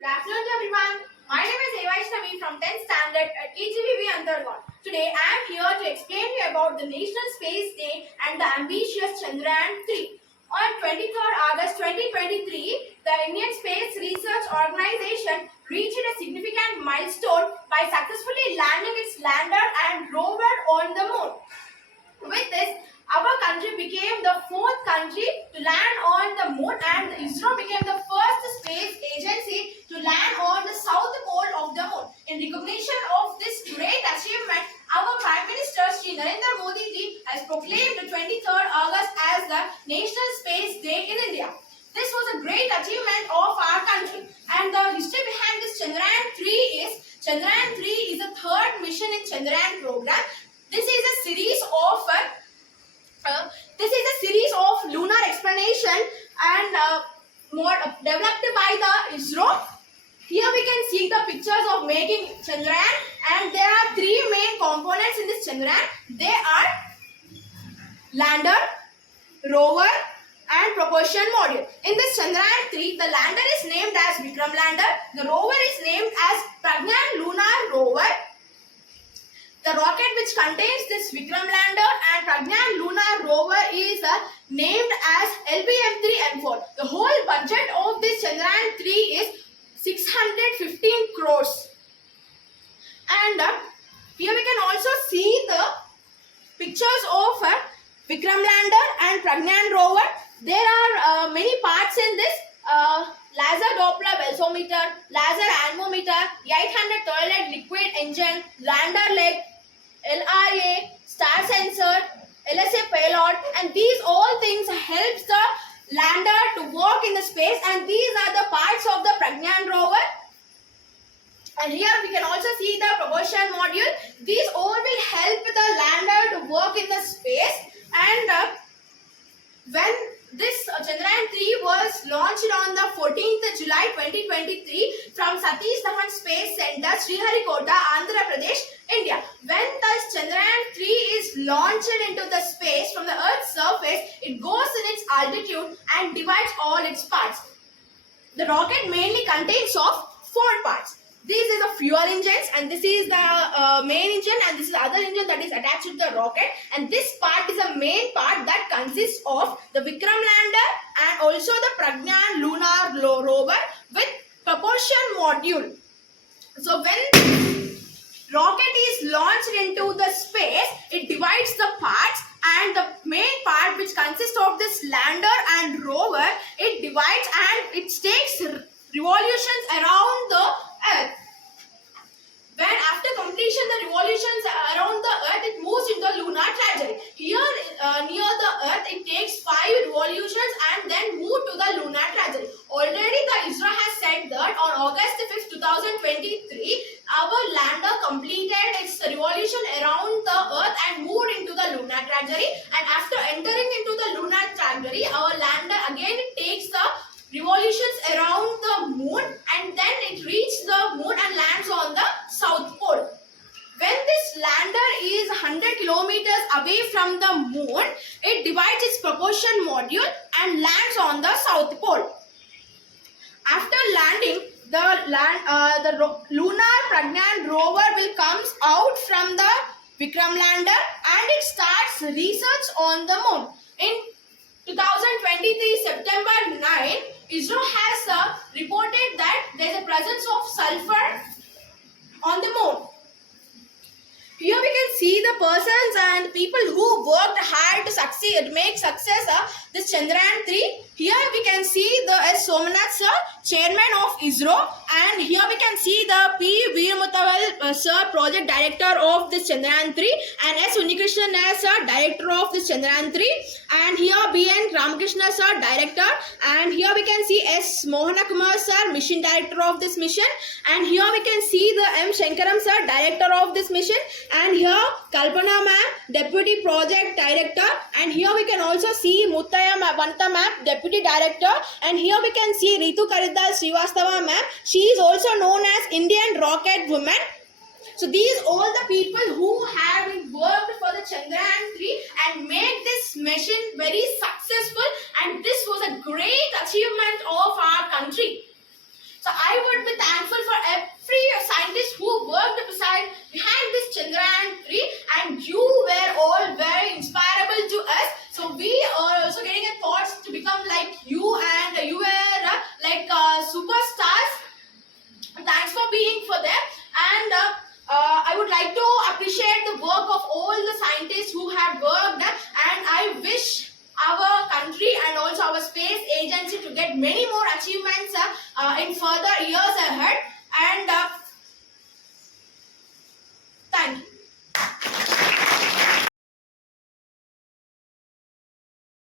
Good afternoon everyone. My name is Vaishnavi from 10th standard at KGVV Antarghat. Today I am here to explain you about the National Space Day and the ambitious Chandrayaan 3. On 23rd August 2023, the Indian Space Research Organization reached a significant milestone by successfully landing its lander and rover on the moon. With this, our country became the fourth country to land on the moon, and ISRO became the first space agency to land on the south pole of the moon. In recognition of this great achievement, our Prime Minister Shri Narendra Modi ji has proclaimed the 23rd August as the National Space Day in India. This was a great achievement of our country, and the history behind this Chandrayaan 3 is Chandrayaan 3 is the third mission in Chandrayaan program. This is a series of lunar explanation and developed by the ISRO. Here we can see the pictures of making Chandrayaan, and there are three main components in this Chandrayaan. They are lander, rover and propulsion module. In this Chandrayaan 3, the lander is named as Vikram lander, the rover is named as Pragyan lunar rover. The rocket which contains this Vikram lander and Pragyan lunar rover is named as LBM-3-M4. The whole budget of this Chandrayaan 3 is 615 crores. And here we can also see the pictures of Vikram lander and Pragyan rover. There are many parts in this. Laser Doppler barometer, laser anemometer, 800 toilet liquid engine, lander leg, LRA, star sensor, LSA payload, and these all things helps the lander to work in the space, and these are the parts of the Pragyan rover. And here we can also see the propulsion module. These all will help the lander to work in the space. And when this Chandrayaan 3 was launched on the 14th July 2023 from Satish Dhawan Space Center, Sriharikota, Andhra Pradesh, India. When the Chandrayaan 3 is launched into the space from the Earth's surface, it goes in its altitude and divides all its parts. The rocket mainly contains of four parts. This is the fuel engines, and this is the main engine, and this is the other engine that is attached to the rocket, and this part is the main part that consists of the Vikram lander and also the Pragyan lunar rover with propulsion module. So when rocket is launched into the space, it divides the parts, and the main part which consists of this lander and rover, it divides and it takes revolutions around the Earth. When after completion the revolutions around the Earth, it moves into the lunar trajectory. Here near the Earth, it takes 5 revolutions and then move to the lunar trajectory. Already the ISRO has said that on August 5th, 2023, our lander completed its revolution around the Earth and moved into the lunar trajectory. And after entering into the lunar trajectory, our lander again takes the revolutions around the moon, and then it reaches the moon and lands on the south pole. When this lander is 100 kilometers away from the moon, it divides its propulsion module and lands on the south pole. After landing, the lunar Pragyan rover will comes out from the Vikram lander and it starts research on the moon. In 2023 September 9, ISRO has reported that there is a presence of sulfur on the moon. Here we can see the persons and people who worked hard to make success this Chandrayaan 3. Here we can see the S. Somanath sir, chairman of ISRO, and here we can see the P. Veerumuthavel sir, project director of this Chandrayaan 3, and S. Unnikrishnan Nair sir, director of this Chandrayaan 3, and here B.N. Ramakrishna sir, director, and here we can see S. Mohana Kumar sir, mission director of this mission, and here we can see the M. Shankaram sir, director of this mission, and here Kalpana ma'am, deputy project director, and here we can also see Muttaya Vanta ma'am, deputy director, and here we can see Ritu Karidal Srivastava ma'am. She is also known as Indian Rocket Woman. So these all the people who have worked for the Chandrayaan 3 and made this mission very successful, and this was a great achievement of our country. So I would be thankful for every scientist who worked behind this Chandrayaan 3, and you were all very inspirable to us. So we are also getting a thoughts to become like you, and you were superstars. Thanks for being for them. And I would like to appreciate the work of all the scientists who have worked, and I wish our country and also our space agency to get many more achievements in further years ahead. And